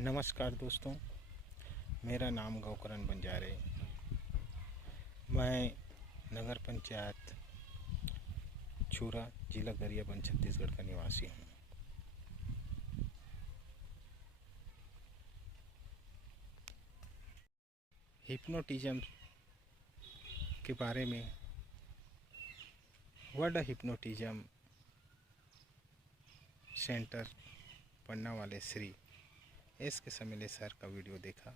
नमस्कार दोस्तों, मेरा नाम गौकरण बंजारे। मैं नगर पंचायत छूरा, जिला गरियाबंद, छत्तीसगढ़ का निवासी हूँ। हिप्नोटिज्म के बारे में वर्ल्ड हिप्नोटिज्म सेंटर पढ़ने वाले श्री एस के समिले सर का वीडियो देखा।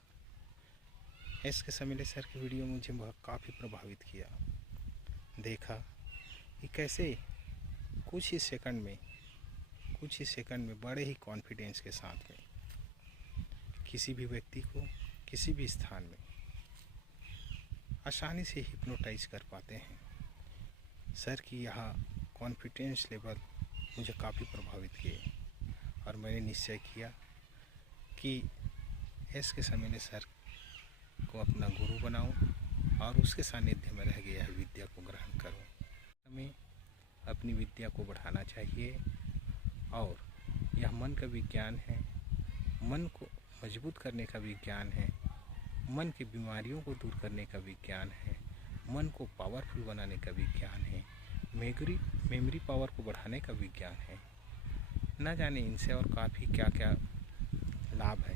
एस के समिले सर की वीडियो मुझे काफ़ी प्रभावित किया। देखा कि कैसे कुछ ही सेकंड में बड़े ही कॉन्फिडेंस के साथ में किसी भी व्यक्ति को किसी भी स्थान में आसानी से हिप्नोटाइज कर पाते हैं। सर की यह कॉन्फिडेंस लेवल मुझे काफ़ी प्रभावित किए और मैंने निश्चय किया कि एस के समिले सर को अपना गुरु बनाऊं और उसके सानिध्य में रह गया विद्या को ग्रहण करूं। हमें अपनी विद्या को बढ़ाना चाहिए और यह मन का विज्ञान है, मन को मजबूत करने का विज्ञान है, मन की बीमारियों को दूर करने का विज्ञान है, मन को पावरफुल बनाने का विज्ञान है, मेमोरी पावर को बढ़ाने का विज्ञान है। न जाने इनसे और काफ़ी क्या क्या लाभ है।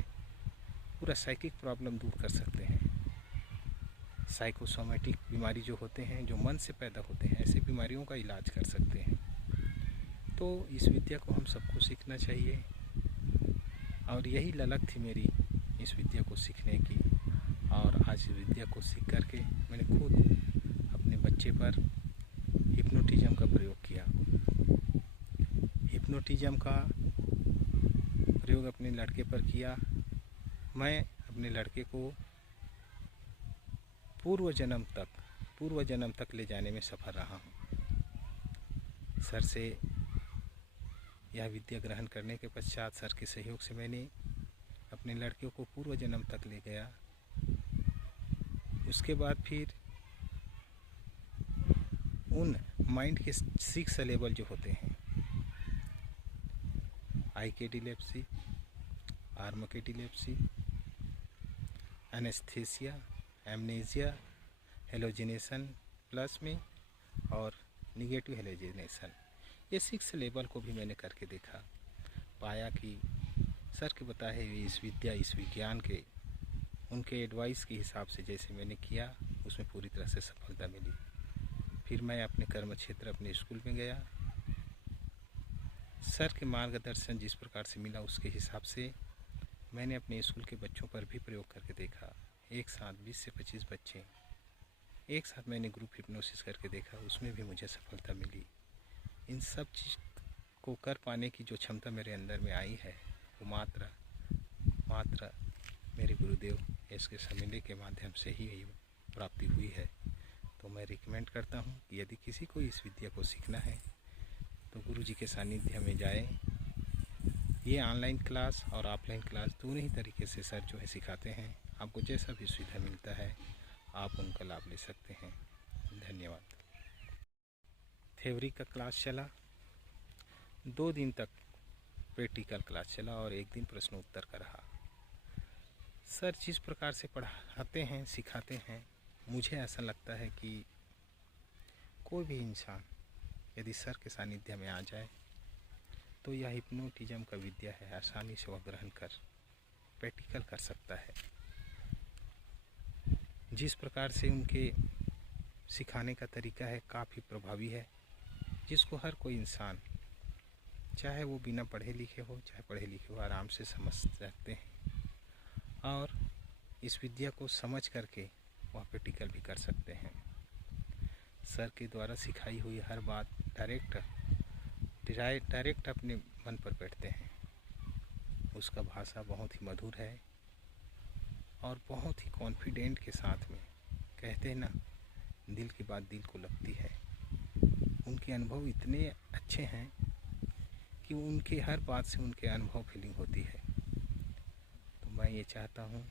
पूरा साइकिक प्रॉब्लम दूर कर सकते हैं। साइकोसोमेटिक बीमारी जो होते हैं, जो मन से पैदा होते हैं, ऐसी बीमारियों का इलाज कर सकते हैं। तो इस विद्या को हम सबको सीखना चाहिए और यही ललक थी मेरी इस विद्या को सीखने की। और आज इस विद्या को सीख करके मैंने खुद अपने बच्चे पर हिप्नोटिज्म का प्रयोग किया। हिप्नोटिज्म का प्रयोग अपने लड़के पर किया। मैं अपने लड़के को पूर्व जन्म तक ले जाने में सफल रहा हूँ। सर से यह विद्या ग्रहण करने के पश्चात सर के सहयोग से मैंने अपने लड़के को पूर्व जन्म तक ले गया। उसके बाद फिर उन माइंड के 6 लेवल जो होते हैं, आई के डिलेप्सी, आर्म के डिलेप्सी, एनेस्थीसिया, एमनेजिया, हेलोजिनेशन प्लस में और निगेटिव हेलोजिनेशन, ये 6 लेवल को भी मैंने करके देखा। पाया कि सर के बताए हुए इस विज्ञान के उनके एडवाइस के हिसाब से जैसे मैंने किया उसमें पूरी तरह से सफलता मिली। फिर मैं अपने कर्म क्षेत्र अपने स्कूल में गया। सर के मार्गदर्शन जिस प्रकार से मिला उसके हिसाब से मैंने अपने स्कूल के बच्चों पर भी प्रयोग करके देखा। एक साथ 20 से 25 बच्चे एक साथ मैंने ग्रुप हिप्नोसिस करके देखा, उसमें भी मुझे सफलता मिली। इन सब चीज़ को कर पाने की जो क्षमता मेरे अंदर में आई है वो मात्र मेरे गुरुदेव एस के समिले के माध्यम से ही प्राप्ति हुई है। तो मैं रिकमेंड करता हूँ कि यदि किसी को इस विद्या को सीखना है तो गुरु जी के सानिध्य में जाएं। ये ऑनलाइन क्लास और ऑफलाइन क्लास दोनों ही तरीके से सर जो है सिखाते हैं। आपको जैसा भी सुविधा मिलता है आप उनका लाभ ले सकते हैं। धन्यवाद। थ्योरी का क्लास चला, 2 दिन तक प्रैक्टिकल क्लास चला और 1 दिन प्रश्न उत्तर का रहा। सर जिस प्रकार से पढ़ाते हैं सिखाते हैं, मुझे ऐसा लगता है कि कोई भी इंसान यदि सर के सानिध्य में आ जाए तो यह हिप्नोटिज्म का विद्या है, आसानी से वह ग्रहण कर प्रैक्टिकल कर सकता है। जिस प्रकार से उनके सिखाने का तरीका है काफ़ी प्रभावी है, जिसको हर कोई इंसान चाहे वो बिना पढ़े लिखे हो चाहे पढ़े लिखे हो आराम से समझ सकते हैं और इस विद्या को समझ करके वह प्रैक्टिकल भी कर सकते हैं। सर के द्वारा सिखाई हुई हर बात डायरेक्ट अपने मन पर बैठते हैं। उसका भाषा बहुत ही मधुर है और बहुत ही कॉन्फिडेंट के साथ में कहते हैं ना, दिल की बात दिल को लगती है। उनके अनुभव इतने अच्छे हैं कि उनके हर बात से उनके अनुभव फीलिंग होती है। तो मैं ये चाहता हूँ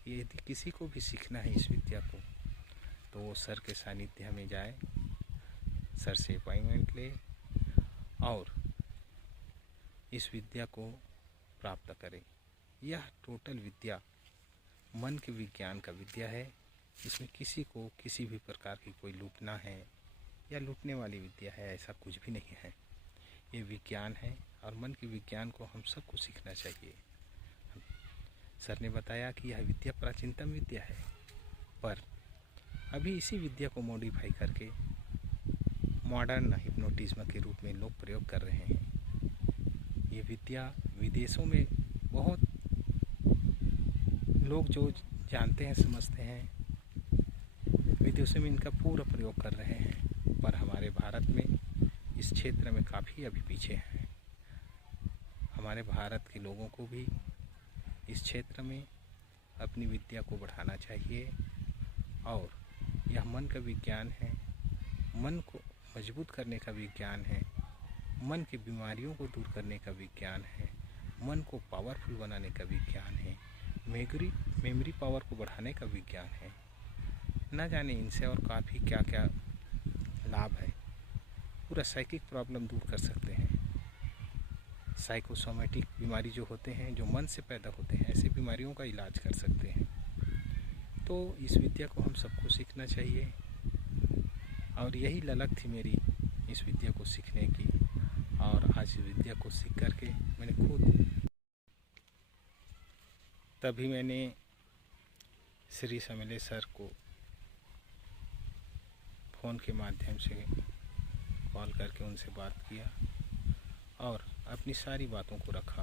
कि यदि किसी को भी सीखना है इस विद्या को तो वो सर के सानिध्य में जाए, सर से अपॉइंटमेंट ले और इस विद्या को प्राप्त करें। यह टोटल विद्या मन के विज्ञान का विद्या है। इसमें किसी को किसी भी प्रकार की कोई लूटना है या लूटने वाली विद्या है, ऐसा कुछ भी नहीं है। ये विज्ञान है और मन के विज्ञान को हम सबको सीखना चाहिए। सर ने बताया कि यह विद्या प्राचीनतम विद्या है, पर अभी इसी विद्या को मॉडिफाई करके मॉडर्न हिप्नोटिज्म के रूप में लोग प्रयोग कर रहे हैं। ये विद्या विदेशों में बहुत लोग जो जानते हैं, समझते हैं, विदेशों में इनका पूरा प्रयोग कर रहे हैं, पर हमारे भारत में इस क्षेत्र में काफ़ी अभी पीछे हैं। हमारे भारत के लोगों को भी इस क्षेत्र में अपनी विद्या को बढ़ाना चाहिए और यह मन का विज्ञान है, मन को मजबूत करने का विज्ञान है, मन की बीमारियों को दूर करने का विज्ञान है, मन को पावरफुल बनाने का विज्ञान है, मेमोरी पावर को बढ़ाने का विज्ञान है। ना जाने इनसे और काफ़ी क्या क्या लाभ है। पूरा साइकिक प्रॉब्लम दूर कर सकते हैं। साइकोसोमेटिक बीमारी जो होते हैं, जो मन से पैदा होते हैं, ऐसी बीमारियों का इलाज कर सकते हैं। तो इस विद्या को हम सबको सीखना चाहिए और यही ललक थी मेरी इस विद्या को सीखने की। और आज इस विद्या को सीख करके मैंने खुद तभी मैंने श्री समले सर को फ़ोन के माध्यम से कॉल करके उनसे बात किया और अपनी सारी बातों को रखा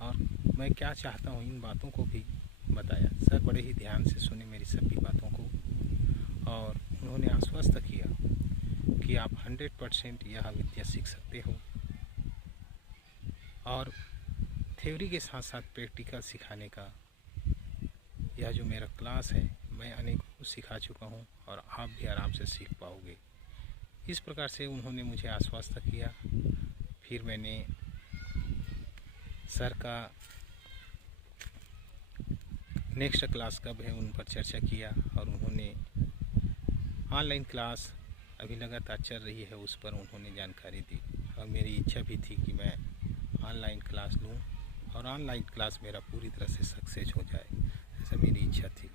और मैं क्या चाहता हूँ इन बातों को भी बताया। सर बड़े ही ध्यान से सुने मेरी सभी बातों को और उन्होंने आश्वस्त किया कि आप 100% यह विद्या सीख सकते हो और थ्योरी के साथ साथ प्रैक्टिकल सिखाने का यह जो मेरा क्लास है, मैं अनेकों को सिखा चुका हूँ और आप भी आराम से सीख पाओगे। इस प्रकार से उन्होंने मुझे आश्वस्त किया। फिर मैंने सर का नेक्स्ट क्लास कब है उन पर चर्चा किया और उन्होंने ऑनलाइन क्लास अभी लगातार चल रही है उस पर उन्होंने जानकारी दी और मेरी इच्छा भी थी कि मैं ऑनलाइन क्लास लूँ और ऑनलाइन क्लास मेरा पूरी तरह से सक्सेस हो जाए, ऐसा मेरी इच्छा थी।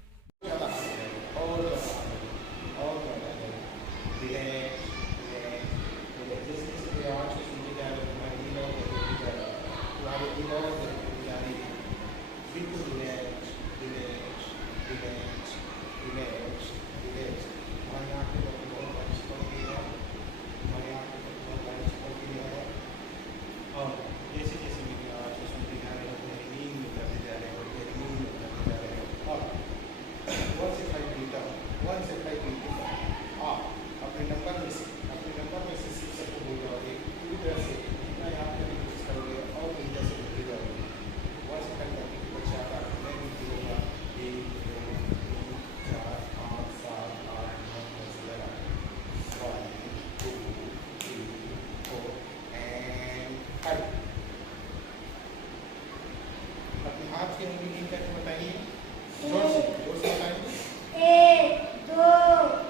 हाथ की उंगली गिन करके बताइए, जोर से बताइए। 1 2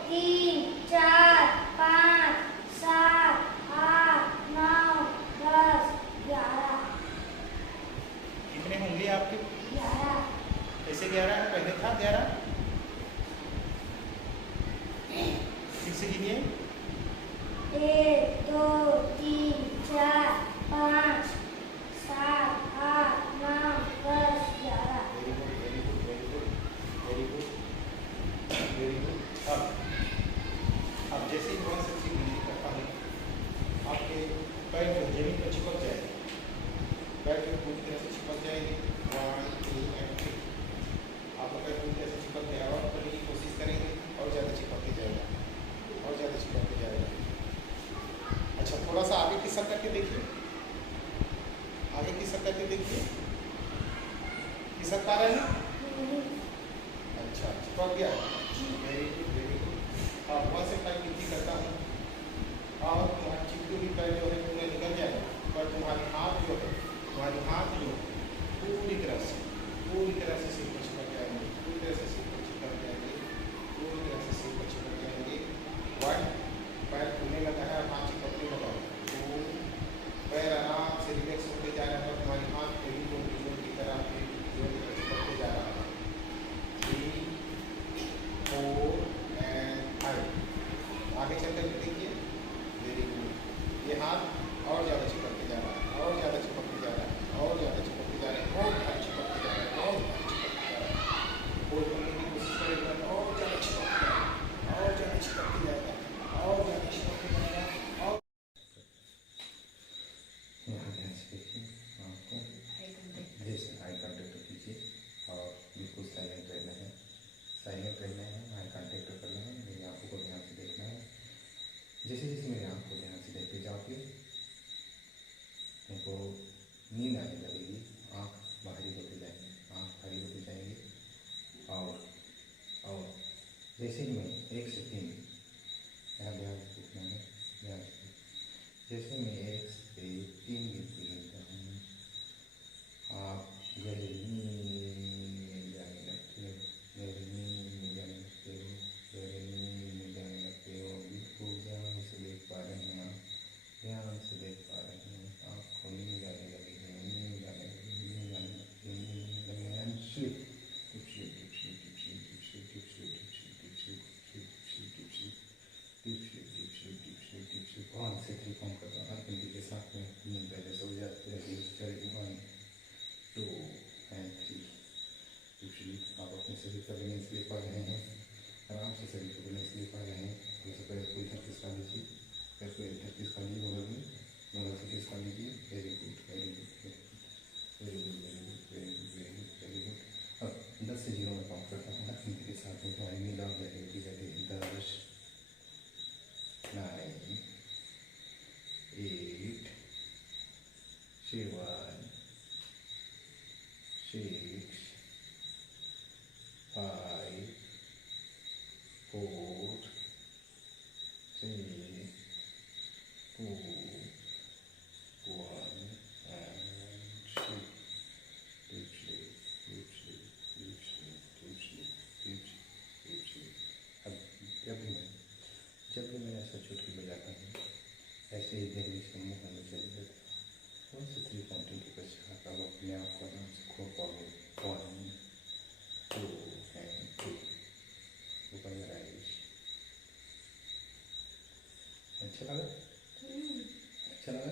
3 4 5 7 8 9 10 11। कितने उंगली आपके? 11। कैसे 11? पहले था 11। ठीक से गिनिए। 1 2 3 4 5 7 8 9 10 11। Very good. अब जैसे ही वन से गिनती करता हूँ, आपके पैर जो जमीन पर चिपक जाएगी, पैर जो पूरी तरह से चिपक जाएगी। 1 2 and 3 आपका पैर पूरी तरह से चिपक गया और करने की कोशिश करेंगे और ज़्यादा चिपकते जाएगा और ज़्यादा चिपकते जाएगा। अच्छा, थोड़ा सा आगे की सर करके देखिए, आगे की सर करके देखिए, खिसक पा रहे हैं? अच्छा, चिपक गया। Very good, very good. अब 1 से 5 गिनती करता हूँ और तुम्हारी चिपकी हुई पैर जो है पूरे निकल जाए, पर तुम्हारे हाथ जो है, तुम्हारे हाथ जो पूरी तरह से सिर पर चिपक जाएंगे, पूरी तरह से सिर पर चिपक जाएंगे, पूरी तरह से सिर पर चिपक जाएंगे। 1 पैर फूलने लगा है, हाथ चिपकने लगा है। 2 पैर आराम से रिलैक्स होते जा रहे हैं, तुम्हारे हाथ फेविकोल की तरह नींद आने लगेगी, आँख भारी होते जाएंगे, आँख भारी होते जाएंगे। और जैसे ही मैं 1 से 3 यहाँ ध्यान से देखना है, ध्यान से। जैसे मैं 1 से 3 गिनती गिनता हूँ, आप गहरी नींद में जाने लगते हो, गहरी नींद में जाने लगते हो, गहरी नींद में जाने लगते हो। बिल्कुल ध्यान से देख पा रहे हैं आप, ध्यान से देख पा रहे हैं। आपको नींद आने लगी है, नींद आने लगी, नींद आने लगती है, नींद आने लगी है। And sleep, deep sleep, deep sleep, deep sleep, deep sleep, deep sleep, deep sleep, deep sleep, deep sleep, deep sleep, deep sleep, deep sleep, deep sleep, deep sleep. 1 से 3 काउंट करता हूँ, हर गिनती के साथ में नींद पहले सो जाती रहेगी। 1, 2 and 3। Deep sleep. आप अपने शरीर का बैलेंस ले पा रहे हैं, आराम से शरीर का बैलेंस ले पा रहे हैं। जैसे पहले कोई 36 का लीजिए, फिर कोई 38 का लीजिए, बगल में बगल से 30 का लीजिए। Very good, very good, very good, very good, very good, very good, very good, very good. अब 10 से 0 में काउंट करता हूँ, हर गिनती के साथ में तुम्हारी नींद और गहरी होती जाती है। 10, 9, 8, 7, 6, 5, 4, 3, 2, 1 and sleep. Deep sleep, deep sleep, deep sleep, deep sleep, deep sleep, deep sleep. अब जब भी मैं ऐसा चुटकी बजाता हूँ, ऐसे ही गहरी से मुँह में चले जाता हूँ। 1 से 3 काउंटिंग के पश्चात अब अपने आप को आराम से खो पाओगे। 1, 2 and 3। ऊपर में आइए। अच्छा लगा? अच्छा लगा?